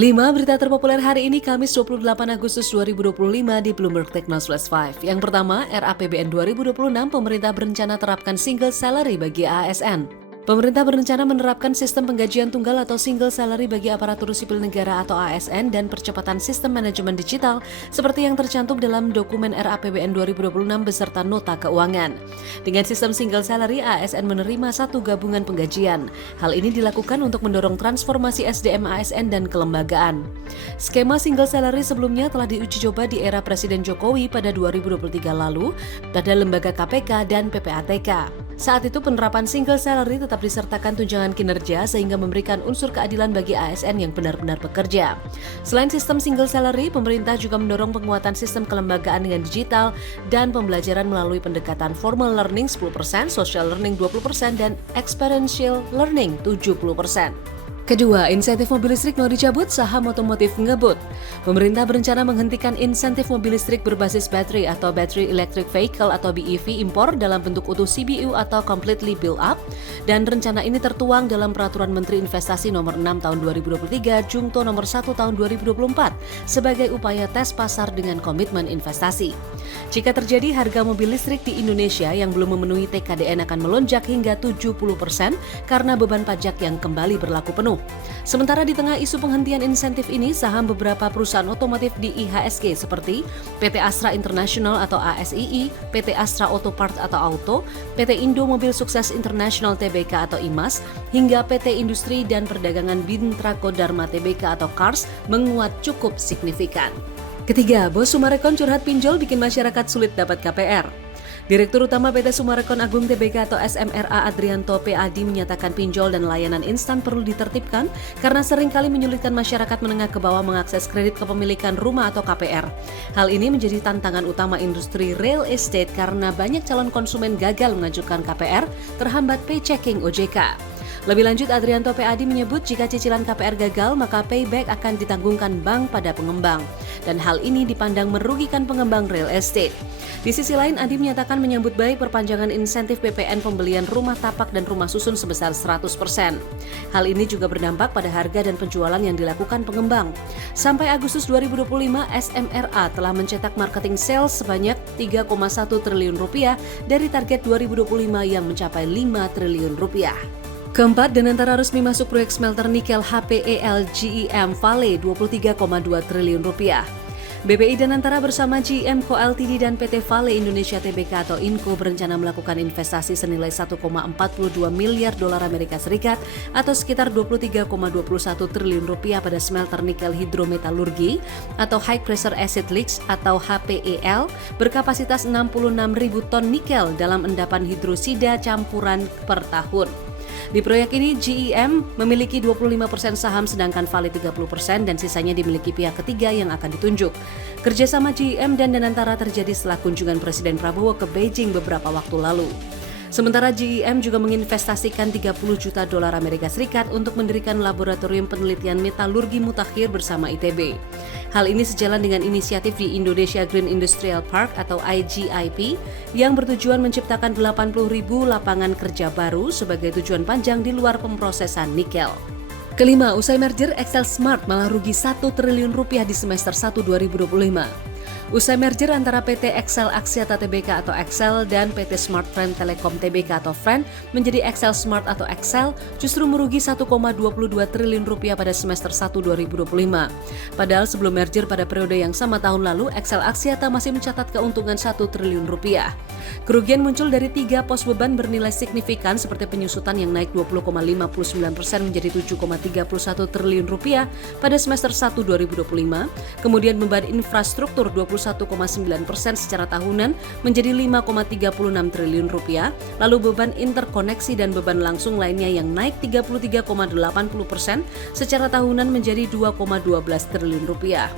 5 berita terpopuler hari ini Kamis 28 Agustus 2025 di Bloomberg Techno/5. Yang pertama, RAPBN 2026 pemerintah berencana terapkan single salary bagi ASN. Pemerintah berencana menerapkan sistem penggajian tunggal atau single salary bagi aparatur sipil negara atau ASN dan percepatan sistem manajemen digital seperti yang tercantum dalam dokumen RAPBN 2026 beserta nota keuangan. Dengan sistem single salary, ASN menerima satu gabungan penggajian. Hal ini dilakukan untuk mendorong transformasi SDM ASN dan kelembagaan. Skema single salary sebelumnya telah diuji coba di era Presiden Jokowi pada 2023 lalu pada lembaga KPK dan PPATK. Saat itu penerapan single salary tetap disertakan tunjangan kinerja sehingga memberikan unsur keadilan bagi ASN yang benar-benar bekerja. Selain sistem single salary, pemerintah juga mendorong penguatan sistem kelembagaan dengan digital dan pembelajaran melalui pendekatan formal learning 10%, social learning 20%, dan experiential learning 70%. Kedua, insentif mobil listrik mau dicabut, saham otomotif ngebut. Pemerintah berencana menghentikan insentif mobil listrik berbasis baterai atau Battery Electric Vehicle atau BEV impor dalam bentuk utuh CBU atau Completely Built Up, dan rencana ini tertuang dalam Peraturan Menteri Investasi Nomor 6 Tahun 2023, Jungto Nomor 1 Tahun 2024 sebagai upaya tes pasar dengan komitmen investasi. Jika terjadi, harga mobil listrik di Indonesia yang belum memenuhi TKDN akan melonjak hingga 70% karena beban pajak yang kembali berlaku penuh. Sementara di tengah isu penghentian insentif ini, saham beberapa perusahaan otomotif di IHSG seperti PT Astra International atau ASII, PT Astra Auto Parts atau Auto, PT Indo Mobil Sukses International Tbk atau IMAS, hingga PT Industri dan Perdagangan Bintrako Dharma Tbk atau KARS menguat cukup signifikan. Ketiga, Bos Summarecon curhat pinjol bikin masyarakat sulit dapat KPR. Direktur Utama PT Summarecon Agung Tbk atau SMRA Adrianto PAD menyatakan pinjol dan layanan instan perlu ditertibkan karena seringkali menyulitkan masyarakat menengah ke bawah mengakses kredit kepemilikan rumah atau KPR. Hal ini menjadi tantangan utama industri real estate karena banyak calon konsumen gagal mengajukan KPR terhambat pay-checking OJK. Lebih lanjut, Adrianto PAD menyebut jika cicilan KPR gagal, maka payback akan ditanggungkan bank pada pengembang. Dan hal ini dipandang merugikan pengembang real estate. Di sisi lain, Adi menyatakan menyambut baik perpanjangan insentif PPN pembelian rumah tapak dan rumah susun sebesar 100%. Hal ini juga berdampak pada harga dan penjualan yang dilakukan pengembang. Sampai Agustus 2025, SMRA telah mencetak marketing sales sebanyak 3,1 triliun rupiah dari target 2025 yang mencapai 5 triliun rupiah. Keempat, Danantara resmi masuk proyek smelter nikel HPEL GEM Vale 23,2 triliun rupiah. BPI Danantara bersama GEM Co Ltd dan PT Vale Indonesia Tbk atau INCO berencana melakukan investasi senilai 1,42 miliar dolar Amerika Serikat atau sekitar 23,21 triliun rupiah pada smelter nikel hidrometalurgi atau High Pressure Acid Leach atau HPEL berkapasitas 66.000 ton nikel dalam endapan hidrosida campuran per tahun. Di proyek ini, GEM memiliki 25% saham sedangkan Vale 30% dan sisanya dimiliki pihak ketiga yang akan ditunjuk. Kerjasama GEM dan Danantara terjadi setelah kunjungan Presiden Prabowo ke Beijing beberapa waktu lalu. Sementara GEM juga menginvestasikan 30 juta dolar Amerika Serikat untuk mendirikan laboratorium penelitian metalurgi mutakhir bersama ITB. Hal ini sejalan dengan inisiatif di Indonesia Green Industrial Park atau IGIP yang bertujuan menciptakan 80.000 lapangan kerja baru sebagai tujuan panjang di luar pemrosesan nikel. Kelima, usai merger, Excel Smart malah rugi 1 triliun rupiah di semester 1 2025. Usai merger antara PT Excel Axiata Tbk atau Excel dan PT Smart Friend Telekom Tbk atau Friend menjadi Excel Smart atau Excel justru merugi 1,22 triliun rupiah pada semester 1 2025. Padahal sebelum merger pada periode yang sama tahun lalu, Excel Axiata masih mencatat keuntungan 1 triliun rupiah. Kerugian muncul dari 3 pos beban bernilai signifikan seperti penyusutan yang naik 20,59% menjadi 7,31 triliun rupiah pada semester 1 2025, kemudian beban infrastruktur 21,9% secara tahunan menjadi 5,36 triliun rupiah, lalu beban interkoneksi dan beban langsung lainnya yang naik 33,80% secara tahunan menjadi 2,12 triliun rupiah.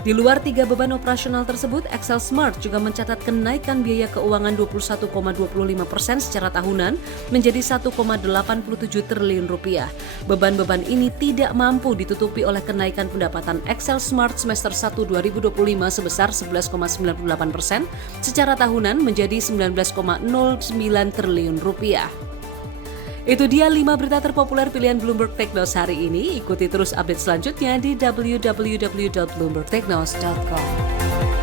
Di luar 3 beban operasional tersebut, Excel Smart juga mencatat kenaikan biaya keuangan 21,25% secara tahunan menjadi 1,87 triliun rupiah. Beban-beban ini tidak mampu ditutupi oleh kenaikan pendapatan Excel Smart semester 1 2025 sebesar 11,98% secara tahunan menjadi 19,09 triliun rupiah. Itu dia 5 berita terpopuler pilihan Bloomberg Technos hari ini. Ikuti terus update selanjutnya di www.bloombergtechnos.com.